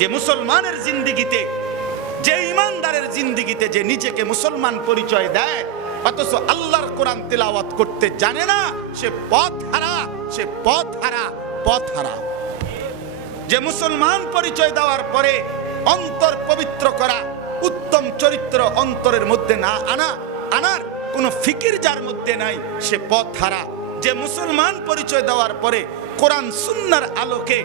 যে মুসলমানের জিন্দিগিতে, যে ইমানদারের জিন্দিগিতে যে নিজেকে মুসলমান পরিচয় দেয়, অথচ আল্লাহর কোরআন তেলাওয়াত করতে জানে না, সে পথ হারা, সে পথ হারা পথ হারা। যে মুসলমান পরিচয় দেওয়ার পরে অন্তর পবিত্র করা, উত্তম চরিত্র অন্তরের মধ্যে না আনা, আনার কোনো ফিকির যার মধ্যে নাই, সে পথ হারা। যে মুসলমান পরিচয় দেওয়ার পরে কোরআন সুন্নার আলোকে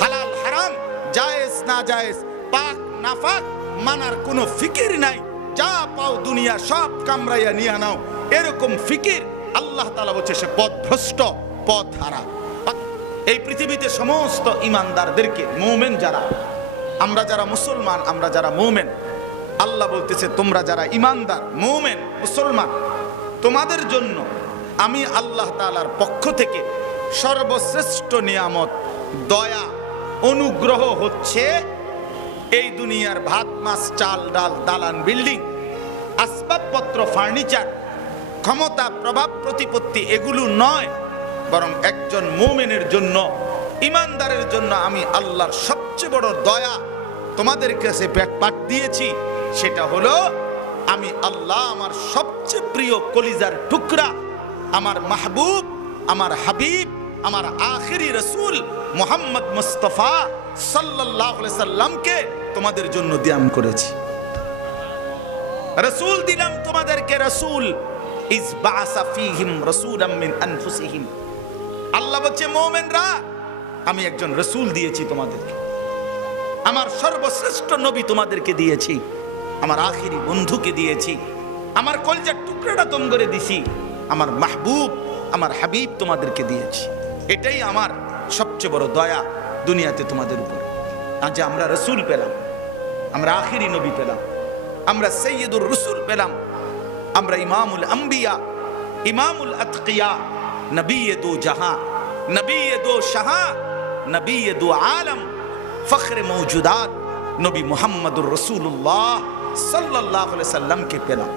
হালাল হারাম জায়েজ না জায়েজ, পাক নাফাক মানার কোনো ফিকির নাই। যা পাও দুনিয়া সব কামড়াইয়া নিয়ে নাও। এরকম ফিকির আল্লাহ তালা বলছে সে পথভ্রষ্ট পথ হারা এই পৃথিবীতে সমস্ত ইমানদারদেরকে, মৌমেন যারা, আমরা যারা মুসলমান, আমরা যারা মৌমেন, আল্লাহ বলতেছে তোমরা যারা ইমানদার, মৌমেন, মুসলমান, তোমাদের জন্য আমি আল্লাহ তালার পক্ষ থেকে সর্বশ্রেষ্ঠ নিয়ামত, দয়া অনুগ্রহ হচ্ছে এই দুনিয়ার ভাত, মাছ, চাল, ডাল, দালান, বিল্ডিং, আসবাবপত্র, ফার্নিচার, ক্ষমতা, প্রভাব, প্রতিপত্তি, এগুলো নয়। বরং একজন মোমেনের জন্য, ইমানদারের জন্য আমি আল্লাহর সবচেয়ে বড় দয়া তোমাদের কাছে পাঠ দিয়েছি। সেটা হলো, আমি আল্লাহ আমার সবচেয়ে প্রিয় কলিজার টুকরা, আমার মাহবুব, আমার হাবিব আমার আখেরি রসুল মোহাম্মদ মুস্তফা সাল্লাহ সাল্লামকে তোমাদের জন্য দান করেছি। রসুল দিলাম তোমাদেরকে রসুল। ইজ বাসা ফিহিম রাসূলাম মিন আনফুসিহিম। আল্লাহ বলছে, মুমিনরা, আমি একজন রসুল দিয়েছি তোমাদেরকে। আমার সর্বশ্রেষ্ঠ নবী তোমাদেরকে দিয়েছি। আমার আখিরি বন্ধুকে দিয়েছি। আমার কলজার টুকরাটা তোম করে দিছি। আমার মাহবুব, আমার হাবিব তোমাদেরকে দিয়েছি। এটাই আমার সবচেয়ে বড় দয়া দুনিয়াতে তোমাদের উপর। আজ আমরা রসুল পেলাম, আমরা আখিরি নবী পেলাম, আমরা সৈয়দুর রসুল পেলাম, আমরা ইমামুল আম্বিয়া, ইমামুল আতকিয়া নবী দো জাহাঁ নবী দো শাহা নবী দো আলম, ফখরে মৌজুদাত, নবী মোহাম্মদুর রসুল্লাহ সাল্লাহ সাল্লামকে পেলাম।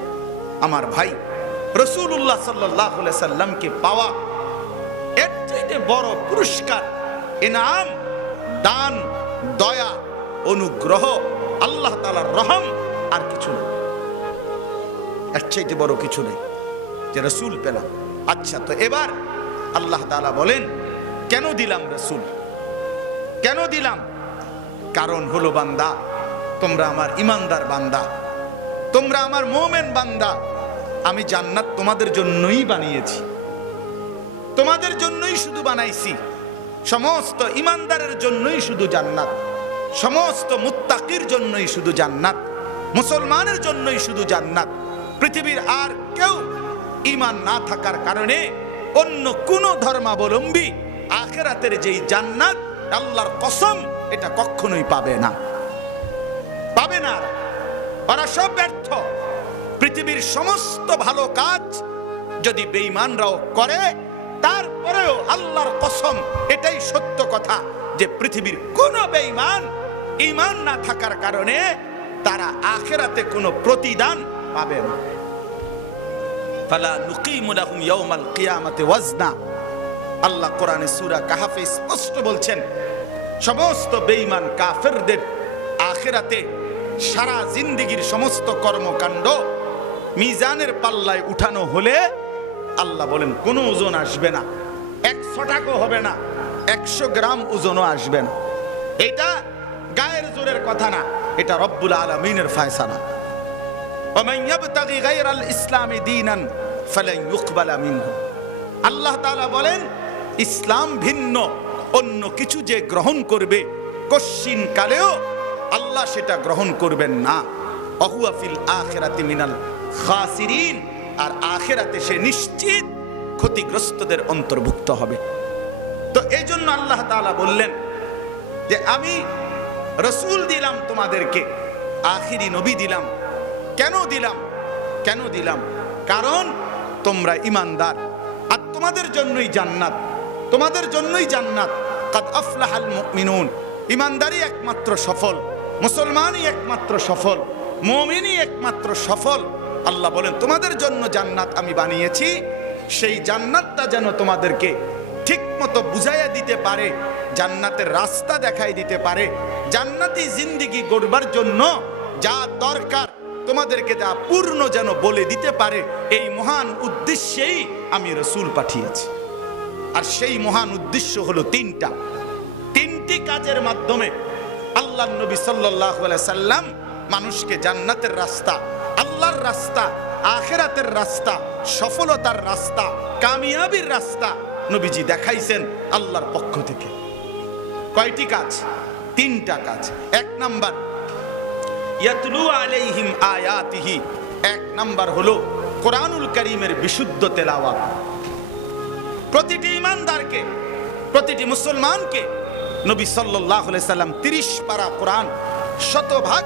আমার ভাই রসুল্লাহ সাল্লাহ সাল্লামকে পাওয়া চাইতে বড় পুরস্কার। ইনাম দান, দয়া, অনুগ্রহ, আল্লাহ তালার রহম আর কিছু নেই। এর চাইতে বড় কিছু নেই যে রসুল পেলাম। আচ্ছা তো এবার আল্লাহ তালা বলেন, কেন দিলাম রসুল? কেন দিলাম? কারণ হলো বান্দা, তোমরা আমার ইমানদার বান্দা, তোমরা আমার মোমেন বান্দা। আমি জান্নাত তোমাদের জন্যই বানিয়েছি। তোমাদের জন্যই শুধু বানাইছি। সমস্ত ইমানদারের জন্যই শুধু জান্নাত। সমস্ত মুত্তাকির জন্যই শুধু জান্নাত। মুসলমানের জন্যই শুধু জান্নাত। পৃথিবীর আর কেউ ইমান না থাকার কারণে অন্য কোন ধর্মাবলম্বী আখেরাতের যেই জান্নাত, আল্লাহর কসম, এটা কখনোই পাবে না। পাবে না ওরা সব ব্যর্থ। পৃথিবীর সমস্ত ভালো কাজ যদি বেঈমানরাও করে তারপরেও আল্লাহর কসম, এটাই সত্য কথা যে পৃথিবীর কোন বেঈমান ইমান না থাকার কারণে তারা আখেরাতে কোনো প্রতিদান পাবে না। ফালা নুকিমু লাহুম ইয়াউমাল কিয়ামাতি ওয়াজনা। আল্লাহ কোরআনে সূরা কাহাফে স্পষ্ট বলছেন, সমস্ত বেঈমান কাফেরদের আখেরাতে সারা জিন্দিগির সমস্ত কর্মকাণ্ড মিজানের পাল্লায় উঠানো হলে আল্লাহ বলেন, কোনো ওজন আসবে না, একশো টাকাও হবে না, একশো গ্রাম ওজনও আসবে না। এটা গায়ের জোরের কথা না, এটা রব্বুল আলমিনের ফায়সানা ইসলামী দিনান আল্লাহ তালা বলেন, ইসলাম ভিন্ন, অন্য কিছু যে গ্রহণ করবে, কশ্চিন কালেও আল্লাহ সেটা গ্রহণ করবেন না। অহুয়াফিল আখেরাতি মিনাল খাসিরিন। আর আখেরাতে সে নিশ্চিত ক্ষতিগ্রস্তদের অন্তর্ভুক্ত হবে। তো এই জন্য আল্লাহ তালা বললেন যে, আমি রসুল দিলাম তোমাদেরকে, আখিরি নবী দিলাম। কেন দিলাম? কেন দিলাম? কারণ তোমরা ইমানদার আর তোমাদের জন্যই জান্নাত। তোমাদের জন্যই জান্নাত। কাদ আফলাহাল মিনুন ইমানদারই একমাত্র সফল, মুসলমানই একমাত্র সফল, মমিনই একমাত্র সফল। আল্লাহ বলেন, তোমাদের জন্য জান্নাত আমি বানিয়েছি। সেই জান্নাতটা যেন তোমাদেরকে ঠিক মতো বুঝাইয়া দিতে পারে, জান্নাতের রাস্তা দেখাই দিতে পারে। জান্নাতি জিন্দিগি গড়বার জন্য যা দরকার, তোমাদেরকে যা পূর্ণ যেন বলে দিতে পারে, এই মহান উদ্দেশ্যেই আমি রসুল পাঠিয়েছি। আর সেই মহান উদ্দেশ্য হলো তিনটা। তিনটি কাজের মাধ্যমে আল্লাহ নবী সাল্লাহ সাল্লাম মানুষকে জান্নাতের রাস্তা আল্লাহর রাস্তা, আখেরাতের রাস্তা, সফলতার রাস্তা, কামিয়াবির রাস্তা। নবীজি দেখাইছেন আল্লাহর পক্ষ থেকে। কয়টি কাজ? তিনটা কাজ। এক নাম্বার, ইয়াতলু আলাইহিম আয়াতিহি। এক নাম্বার হলো কোরআনুল করিমের বিশুদ্ধ তেলাওয়াত। প্রতিটি ইমানদারকে, প্রতিটি মুসলমানকে নবী সাল্লাহ সাল্লাম তিরিশ পারা কোরআন শতভাগ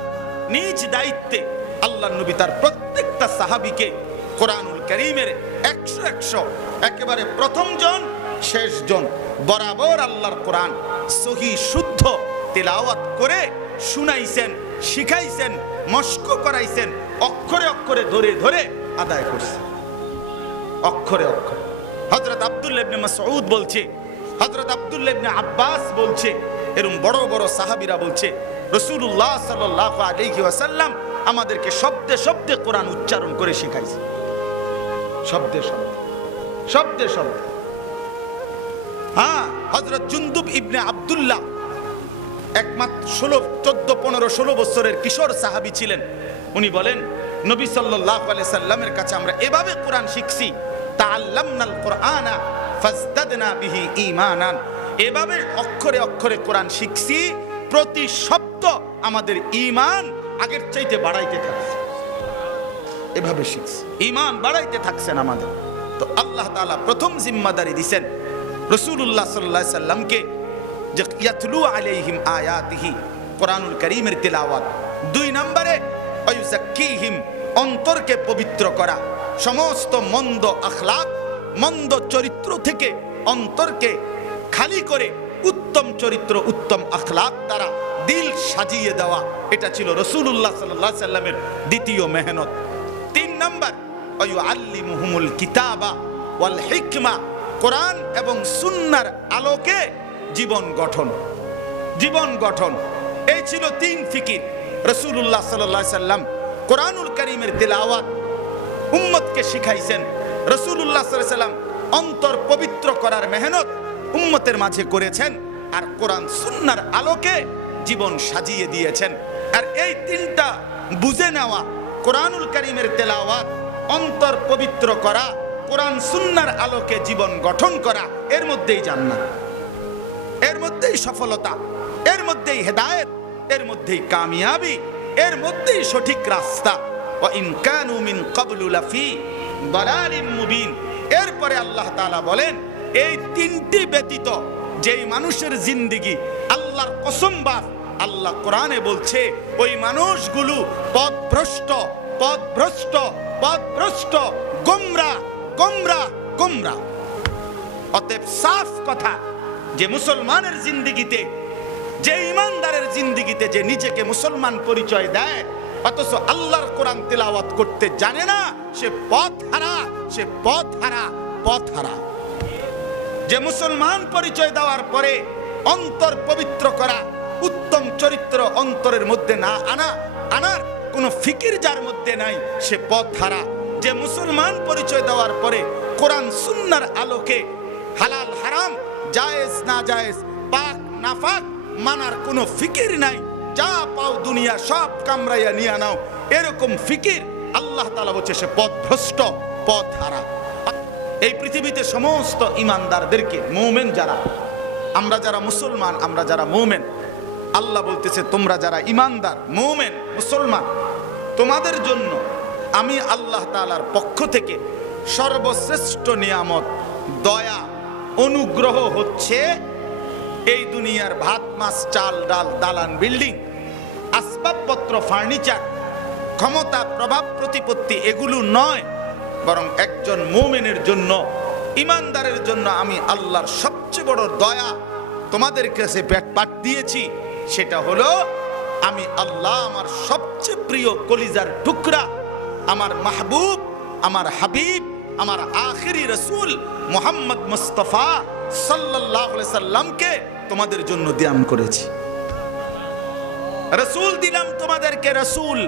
নিজ দায়িত্বে আল্লাহ নবী তার প্রত্যেকটা সাহাবিকে কোরআনুল করিমের একশো একশো, একেবারে প্রথম জন, শেষ জন, বরাবর আল্লাহর কোরআন সহি শুদ্ধ তেলাওয়াত করে শুনাইছেন, শিখাইছেন, মস্ক করাইছেন, অক্ষরে অক্ষরে ধরে ধরে আদায় করছেন। অক্ষরে অক্ষরে। হজরত আব্দুল্লাহ ইবনে মাসউদ বলছে হজরত আব্দুল্লাহ ইবনে আব্বাস বলছে এরকম বড় বড় সাহাবিরা বলছে, রসূলুল্লাহ সাল্লাল্লাহু আলাইহি ওয়াসাল্লাম আমাদেরকে শব্দে শব্দে কোরআন উচ্চারণ করে শেখাইছে। শব্দে শব্দে। শব্দে শব্দে। হ্যাঁ হজরত জুন্দুব ইবনে আব্দুল্লাহ, একমাত্র ষোলো, চোদ্দ, পনেরো, ষোলো বছরের কিশোর সাহাবি ছিলেন। উনি বলেন, নবী সাল্লাহ সাল্লামের কাছে আমরা এভাবে কোরআন শিখছি তা আল্লামনাল কোরআনা ফাজদাদনা বিহি ঈমানান। এভাবে অক্ষরে অক্ষরে কোরআন শিখছি, প্রতি শব্দ আমাদের ঈমান আগের চাইতে বাড়াইতে থাকছে। এভাবে শিখছি। ঈমান বাড়াইতে থাকছেন আমাদের। তো আল্লাহ তাআলা প্রথম জিম্মাদারি দিছেন রসূলুল্লাহ সাল্লাল্লাহু আলাইহি সাল্লামকে যে ইয়াতলু আলাইহিম আয়াতিহি, কোরআনুল করিমের তেলাওয়াত। দুই নম্বরে ওয়ুজাক্কিহিম অন্তরকে পবিত্র করা। সমস্ত মন্দ আখলাক, মন্দ চরিত্র থেকে অন্তরকে খালি করে উত্তম চরিত্র, উত্তম আখলাক দ্বারা দিল সাজিয়ে দেওয়া। এটা ছিল রসুল্লাহ সাল্লাহ সাল্লামের দ্বিতীয় মেহনত। তিন নম্বর অয়ু আল্লিমুহুমুল কিতাবা ওয়াল হিকমা, কোরআন এবং সুন্নার আলোকে জীবন গঠন। জীবন গঠন। এই ছিল তিন ফিকির। রসুল্লাহ সাল্লাহ সাল্লাম কোরআনুল করিমের তেলাওয়াত উম্মতকে শিখাইছেন। রসুল্লাহ সাল্লাম অন্তর পবিত্র করার মেহনত উম্মতের মাঝে করেছেন। আর কোরআন সুন্নার আলোকে জীবন সাজিয়ে দিয়েছেন। আর এই তিনটা বুঝে নেওয়া, কোরআনুল করিমের তেলাওয়াত, অন্তর পবিত্র করা, কোরআন সুন্নার আলোকে জীবন গঠন করা, এর মধ্যেই জান্নাত। এর মধ্যেই সফলতা, এর মধ্যেই হেদায়েত, এর মধ্যেই কামিয়াবি, এর মধ্যেই সঠিক রাস্তা। এরপরে আল্লাহ তাআলা বলেন, এই তিনটি ব্যতীত যেই মানুষের জিন্দেগি আল্লাহর কসম বাপ আল্লাহ কোরআনে বলছে, ওই মানুষগুলো পথভ্রষ্ট পথভ্রষ্ট পথভ্রষ্ট, গোমরা গোমরা গোমরা। অতএব সাফ কথা, যে মুসলমানের জিন্দিগিতে, যে ইমানদারের জিন্দিগিতে যে নিজেকে মুসলমান পরিচয় দেয়, অথচ আল্লাহর কোরআন তেলাওয়াত করতে জানে না, সে পথ হারা সে পথ হারা পথ হারা যে মুসলমান পরিচয় দেওয়ার পরে অন্তর পবিত্র করা উত্তম চরিত্র অন্তরের মধ্যে না আনা, আনার কোনো ফিকির যার মধ্যে নাই, সে পথ হারা যে মুসলমান পরিচয় দেওয়ার পরে কোরআন সুন্নার আলোকে হালাল হারাম, জায়েজ না জায়েজ, পাক নাফাক মানার কোনো ফিকির নাই, যা পাও দুনিয়া সব কামড়াইয়া নিয়ে নাও। এরকম ফিকির আল্লাহ তালা বলছে সে পথ ভ্রষ্ট পথ হারা এই পৃথিবীতে সমস্ত ইমানদারদেরকে মৌমেন যারা, আমরা যারা মুসলমান, আমরা যারা মৌমেন আল্লাহ বলতেছে, তোমরা যারা ইমানদার, মৌমেন, মুসলমান, তোমাদের জন্য আমি আল্লাহ তালার পক্ষ থেকে সর্বশ্রেষ্ঠ নিয়ামত, দয়া, অনুগ্রহ হচ্ছে এই দুনিয়ার ভাত, মাছ, চাল, ডাল, দালান, বিল্ডিং, আসবাবপত্র, ফার্নিচার, ক্ষমতা, প্রভাব, প্রতিপত্তি, এগুলো নয়। বরং একজন মোমেনের জন্য, ইমানদারের জন্য আমি আল্লাহর সবচেয়ে বড় দয়া তোমাদের কাছে পাঠ দিয়েছি। সেটা হলো, আমি আল্লাহ আমার সবচেয়ে প্রিয় কলিজার টুকরা, আমার মাহবুব, আমার হাবিব, আমার আখেরি রসুল মোহাম্মদ মুস্তফা সাল্লাহ সাল্লামকে তোমাদের জন্য দান করেছি। রসুল দিলাম তোমাদেরকে, রসুল।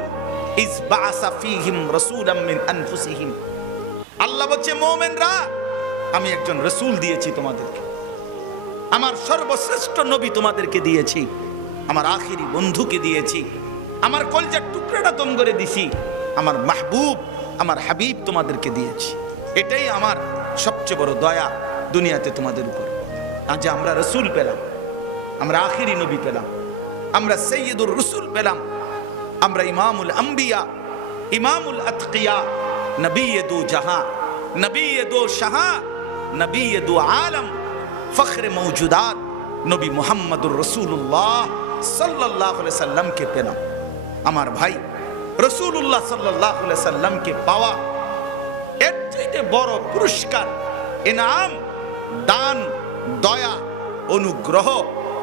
আল্লাহ বলছে, মোমেনরা, আমি একজন রসুল দিয়েছি তোমাদেরকে। আমার সর্বশ্রেষ্ঠ নবী তোমাদেরকে দিয়েছি। আমার আখিরি বন্ধুকে দিয়েছি। আমার কলজার টুকরাটা তম করে দিছি। আমার মাহবুব, আমার হাবিব তোমাদেরকে দিয়েছি। এটাই আমার সবচেয়ে বড় দয়া দুনিয়াতে তোমাদের উপর। আজ আমরা রসুল পেলাম, আমরা আখিরি নবী পেলাম, আমরা সৈয়দুর রসুল পেলাম, আমরা ইমামুল আম্বিয়া, ইমামুল আতকিয়া নবী দু জাহা নবী দো শাহা নবী দু আলম, ফখরে মৌজুদাত, নবী মোহাম্মদুর রসুল্লাহ সাল্লামকে পেলাম। আমার ভাই রসুল্লাহ সাল্লাহ সাল্লামকে পাওয়া এর চাইতে বড় পুরস্কার, ইনাম, দান, দয়া, অনুগ্রহ,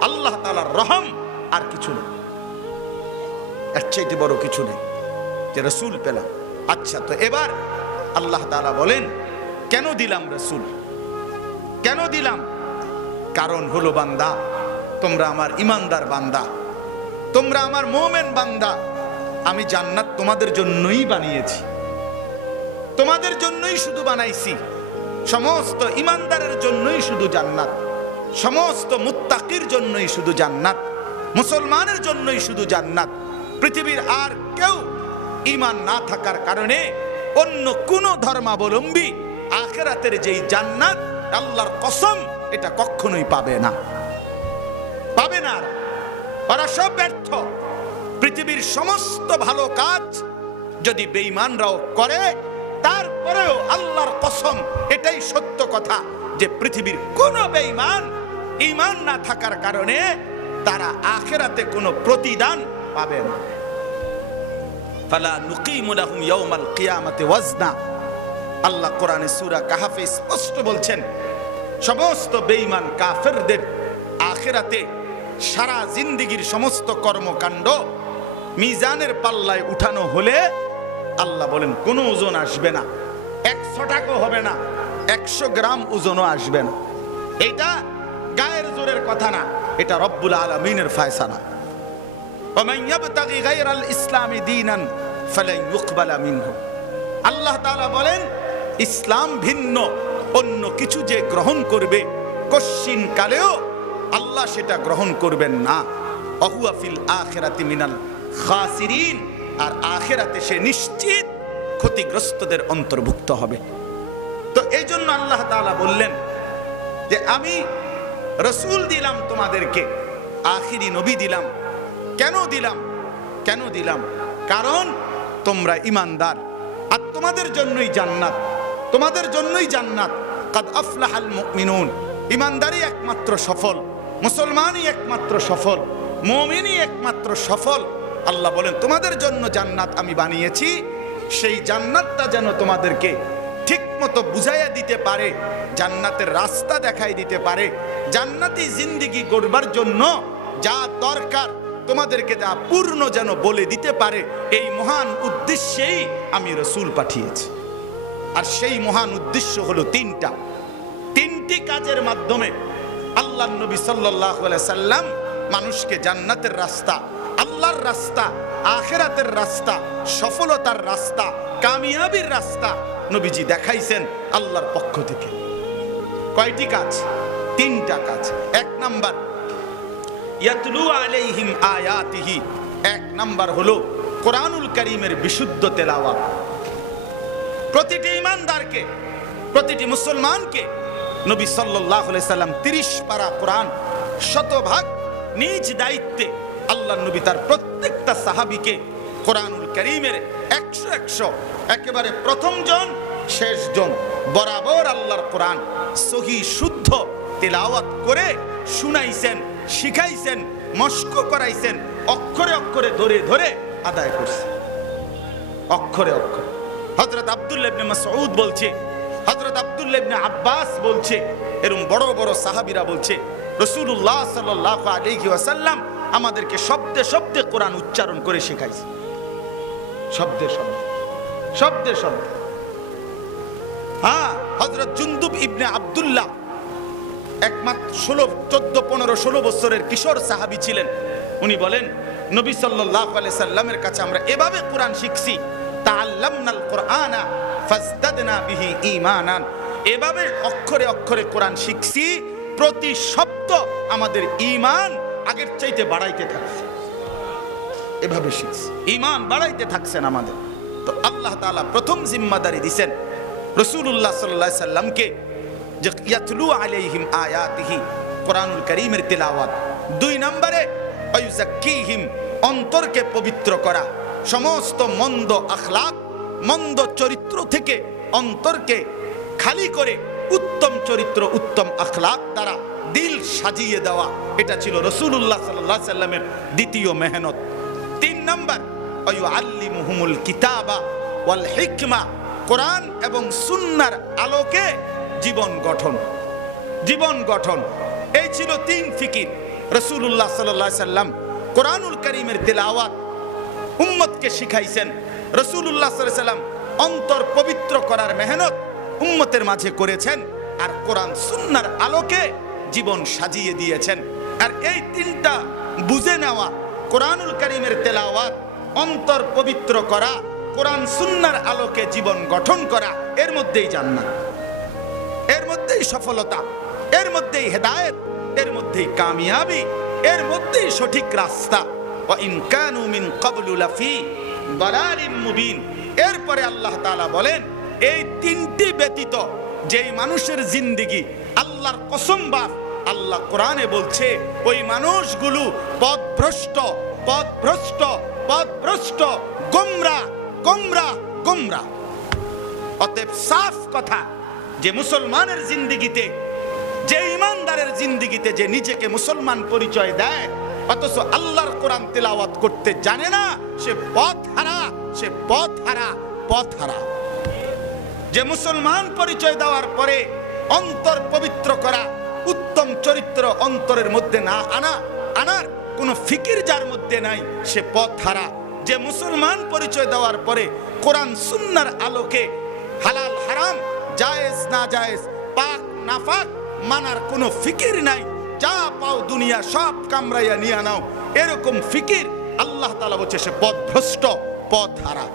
আল্লাহ তালার রহম আর কিছু নেই। এর চাইতে বড় কিছু নেই যে রসুল পেলাম। আচ্ছা তো এবার আল্লাহ তালা বলেন, কেন দিলাম রসুল? কেন দিলাম? কারণ হলো বান্দা তোমরা আমার ইমানদার বান্দা। তোমরা আমার মোমেন বান্দা। আমি জান্নাত তোমাদের জন্যই বানিয়েছি। তোমাদের জন্যই শুধু বানাইছি। সমস্ত ইমানদারের জন্যই শুধু জান্নাত। সমস্ত মুত্তাকির জন্যই শুধু জান্নাত। মুসলমানের জন্যই শুধু জান্নাত। পৃথিবীর আর কেউ ইমান না থাকার কারণে অন্য কোন ধর্মাবলম্বী আখেরাতের যেই জান্নাত, আল্লাহর কসম, এটা কখনোই পাবে না। পাবে না। ওরা সব ব্যর্থ। পৃথিবীর সমস্ত ভালো কাজ যদি বেঈমানরাও করে, তারপরেও আল্লাহর কসম, এটাই সত্য কথা যে পৃথিবীর কোন বেঈমান ইমান না থাকার কারণে তারা আখেরাতে কোনো প্রতিদান পাবে না। ফালা নুকিমু লাহুম ইয়াউমাল কিয়ামাতি ওয়াজনা। আল্লাহ কোরআনে সূরা কাহাফে স্পষ্ট বলছেন, সমস্ত বেঈমান কাফেরদের আখেরাতে সারা জিন্দিগির সমস্ত কর্মকাণ্ড মিজানের পাল্লায় উঠানো হলে আল্লাহ বলেন, কোনো ওজন আসবে না, একশো টাকাও হবে না, একশো গ্রাম ওজনও আসবে না। এটা গায়ের জোরের কথা না, এটা রব্বুল আলমিনের ফায়সানা ইসলামী দিনান আল্লাহ তালা বলেন, ইসলাম ভিন্ন, অন্য কিছু যে গ্রহণ করবে কশ্চিন কালেও আল্লাহ সেটা গ্রহণ করবেন না। অহুয়া ফিল আখিরাতি মিনাল খাসিরিন। আর আখিরাতে সে নিশ্চিত ক্ষতিগ্রস্তদের অন্তর্ভুক্ত হবে। তো এই জন্য আল্লাহ তাআলা বললেন যে, আমি রসুল দিলাম তোমাদেরকে, আখিরি নবী দিলাম। কেন দিলাম? কেন দিলাম? কারণ তোমরা ইমানদার আর তোমাদের জন্যই জান্নাত। তোমাদের জন্যই জান্নাত। কাদ আফলাহাল মুমিনুন। ইমানদারই একমাত্র সফল। মুসলমানই একমাত্র সফল, মুমিনই একমাত্র সফল। আল্লাহ বলেন, তোমাদের জন্য জান্নাত আমি বানিয়েছি। সেই জান্নাতটা যেন তোমাদেরকে ঠিক মতো বুঝাইয়া দিতে পারে, জান্নাতের রাস্তা দেখাই দিতে পারে। জান্নাতি জিন্দিগি গড়বার জন্য যা দরকার, তোমাদেরকে যা পূর্ণ যেন বলে দিতে পারে, এই মহান উদ্দেশ্যেই আমি রসুল পাঠিয়েছি। আর সেই মহান উদ্দেশ্য হলো তিনটা। তিনটি কাজের মাধ্যমে আল্লাহ নবী সাল্লাম মানুষকে জান্নাতের রাস্তা, আল্লাহর রাস্তা, আখেরাতের রাস্তা, সফলতার রাস্তা, কামিয়াবির রাস্তা নবীজি দেখাইছেন আল্লাহর পক্ষ থেকে। কয়টি কাজ? তিনটা কাজ। এক নাম্বার, ইয়াতলু আলাইহিম আয়াতিহি। এক নাম্বার হলো কোরআনুল করিমের বিশুদ্ধ তেলাওয়া প্রতিটি ইমানদারকে প্রতিটি মুসলমানকে নবী সাল্লাহ সাল্লাম তিরিশ পারা কোরআন শতভাগ নিজ দায়িত্বে আল্লাহ নবী তার প্রত্যেকটা সাহাবিকে কোরআনুল করিমের একশো একশো একেবারে প্রথম জন, শেষ জন বরাবর আল্লাহর কোরআন সহি শুদ্ধ তেলাওয়াত করে শুনাইছেন, শিখাইছেন, মস্ক করাইছেন, অক্ষরে অক্ষরে ধরে ধরে আদায় করছে। অক্ষরে অক্ষরে। হজরত আব্দুল্লাহ মাসউদ বলছে হজরত আব্দুল্লাহ ইবনে আব্বাস বলছে, এরম বড় বড় সাহাবিরা বলছে রসুল্লাহ সাল্লাল্লাহু আলাইহি ওয়াসাল্লাম আমাদেরকে শব্দে শব্দে কোরআন উচ্চারণ করে শেখাইছে। শব্দে শব্দে শব্দে শব্দে। হ্যাঁ হজরত জুন্দুব ইবনে আব্দুল্লাহ, একমাত্র ষোলো, চোদ্দ, পনেরো, ষোলো বছরের কিশোর সাহাবি ছিলেন। উনি বলেন, নবী আলাইহি সাল্লামের কাছে আমরা এভাবে কোরআন শিখছি, তাআল্লামনাল কোরআনা ফাজদাদনা বিহি এভাবে অক্ষরে অক্ষরে কোরআন শিখছি, প্রতি শব্দ আমাদের ঈমান আগের চাইতে বাড়াইতে থাকছে। এভাবে শিখছি। ঈমান বাড়াইতে থাকছেন আমাদের। তো আল্লাহ তাআলা প্রথম জিম্মাদারি দিছেন সাল্লামকে যে ইয়াতলু আলাইহিম আয়াতিহি, কোরআনুল করিমের তিলাওয়াত। দুই নম্বরে অয়ুজাক্কিহিম অন্তরকে পবিত্র করা। সমস্ত মন্দ আখলাক মন্দ চরিত্র থেকে অন্তরকে খালি করে উত্তম চরিত্র, উত্তম আখলাক দ্বারা দিল সাজিয়ে দেওয়া। এটা ছিল রসুল্লাহ সাল্লাহ সাল্লামের দ্বিতীয় মেহনত। তিন নম্বর অয়ু আল্লি মুহুমুল কিতাবা ওয়াল হিকমা, কোরআন এবং সুন্নার আলোকে জীবন গঠন। জীবন গঠন। এই ছিল তিন ফিকির। রসুল্লাহ সাল্লাহ সাল্লাম কোরআনুল করিমের তেলাওয়াত উম্মতকে শিখাইছেন। রসুল্লাহ অন্তর পবিত্র করার মেহনত উম্মতের মাঝে করেছেন আর কোরআন সুন্নার আলোকে জীবন সাজিয়ে দিয়েছেন। আর এই তিনটা বুঝে নেওয়া, কোরআনুল করিমের তেলাওয়াত, অন্তর পবিত্র করা, কোরআন সুন্নার আলোকে জীবন গঠন করা, এর মধ্যেই জান্নাত। এর মধ্যেই সফলতা, এর মধ্যেই হেদায়েত, এর মধ্যেই কামিয়াবি, এর মধ্যেই সঠিক রাস্তা। ওয়া ইন কানু মিন ক্বাবলু মুবিন। এরপরে আল্লাহ তালা বলেন, এই তিনটি ব্যতীত যেই মানুষের জিন্দেগি আল্লাহর কসম আল্লাহ কোরআনে বলছে, ওই মানুষগুলো পথভ্রষ্ট পথভ্রষ্ট পথভ্রষ্ট গোমরা গোমরা গোমরা। অতএব সাফ কথা, যে মুসলমানের জিন্দিগিতে, যে ইমানদারের জিন্দিগিতে যে নিজেকে মুসলমান পরিচয় দেয় অথচ আল্লাহর কোরআন তেলাওয়াত করতে জানে না, সে পথ হারা, সে পথ হারা পথ হারা। যে মুসলমান পরিচয় দেওয়ার পরে অন্তর পবিত্র করা, উত্তম চরিত্র অন্তরের মধ্যে না আনা, আনার কোনো ফিকির যার মধ্যে নাই, সে পথ হারা। যে মুসলমান পরিচয় দেওয়ার পরে কোরআন সুন্নার আলোকে হালাল হারাম, জায়েজ না জায়েজ, পাক নাফাক মানার কোনো ফিকির নাই যা পাও দুনিয়া সব কামড়াইয়া নিয়ে নাও। এরকম ফিকির আল্লাহ তালা বলছে সে পথ ভ্রষ্ট পথ হারা